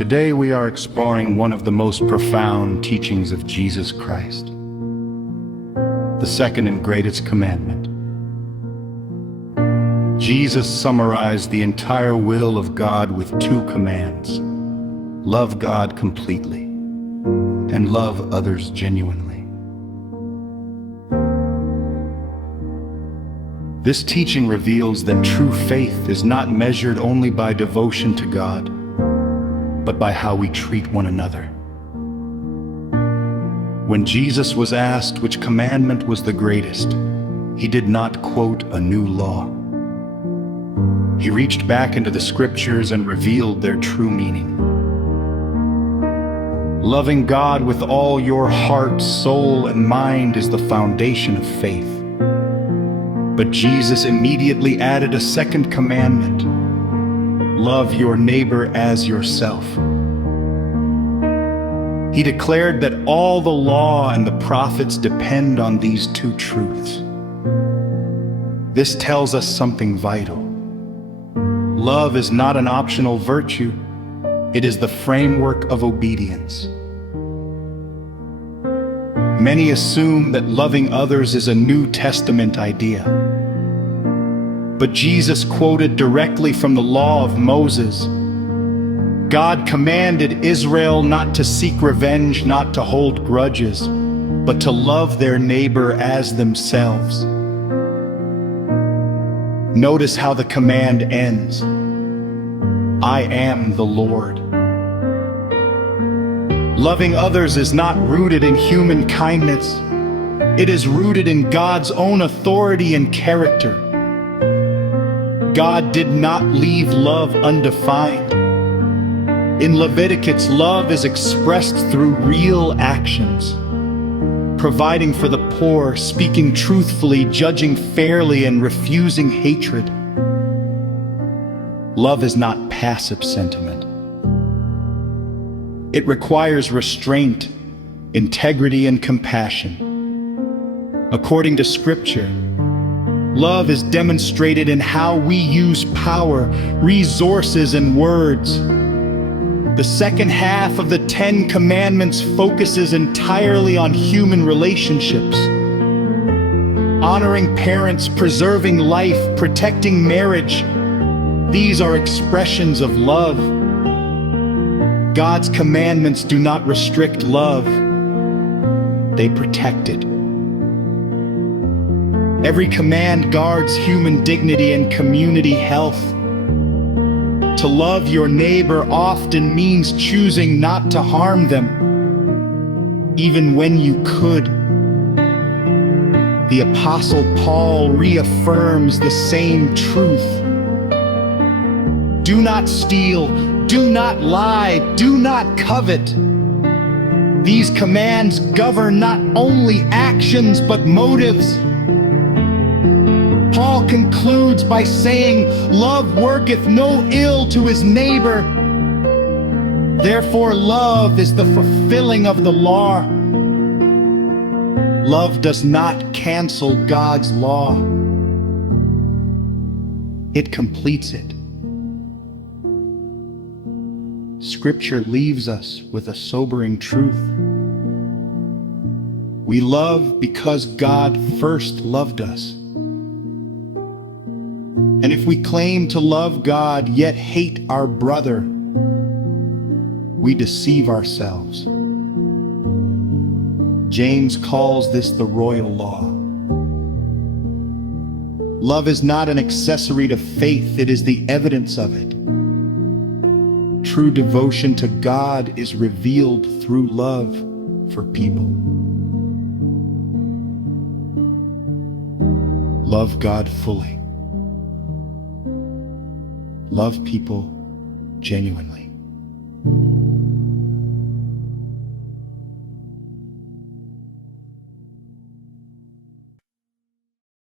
Today we are exploring one of the most profound teachings of Jesus Christ, the second and greatest commandment. Jesus summarized the entire will of God with two commands: love God completely and love others genuinely. This teaching reveals that true faith is not measured only by devotion to God, but by how we treat one another. When Jesus was asked which commandment was the greatest, he did not quote a new law. He reached back into the scriptures and revealed their true meaning. Loving God with all your heart, soul, and mind is the foundation of faith. But Jesus immediately added a second commandment: love your neighbor as yourself. He declared that all the law and the prophets depend on these two truths. This tells us something vital. Love is not an optional virtue, it is the framework of obedience. Many assume that loving others is a New Testament idea. But Jesus quoted directly from the law of Moses. God commanded Israel not to seek revenge, not to hold grudges, but to love their neighbor as themselves. Notice how the command ends: I am the Lord. Loving others is not rooted in human kindness. It is rooted in God's own authority and character. God did not leave love undefined. In Leviticus, love is expressed through real actions: providing for the poor, speaking truthfully, judging fairly, and refusing hatred. Love is not passive sentiment. It requires restraint, integrity, and compassion. According to Scripture, love is demonstrated in how we use power, resources, and words. The second half of the 10 Commandments focuses entirely on human relationships. Honoring parents, preserving life, protecting marriage. These are expressions of love. God's commandments do not restrict love, they protect it. Every command guards human dignity and community health. To love your neighbor often means choosing not to harm them, even when you could. The Apostle Paul reaffirms the same truth. Do not steal, do not lie, do not covet. These commands govern not only actions but motives. Paul concludes by saying, love worketh no ill to his neighbor. Therefore, love is the fulfilling of the law. Love does not cancel God's law. It completes it. Scripture leaves us with a sobering truth. We love because God first loved us. And if we claim to love God yet hate our brother, we deceive ourselves. James calls this the royal law. Love is not an accessory to faith, it is the evidence of it. True devotion to God is revealed through love for people. Love God fully. Love people genuinely.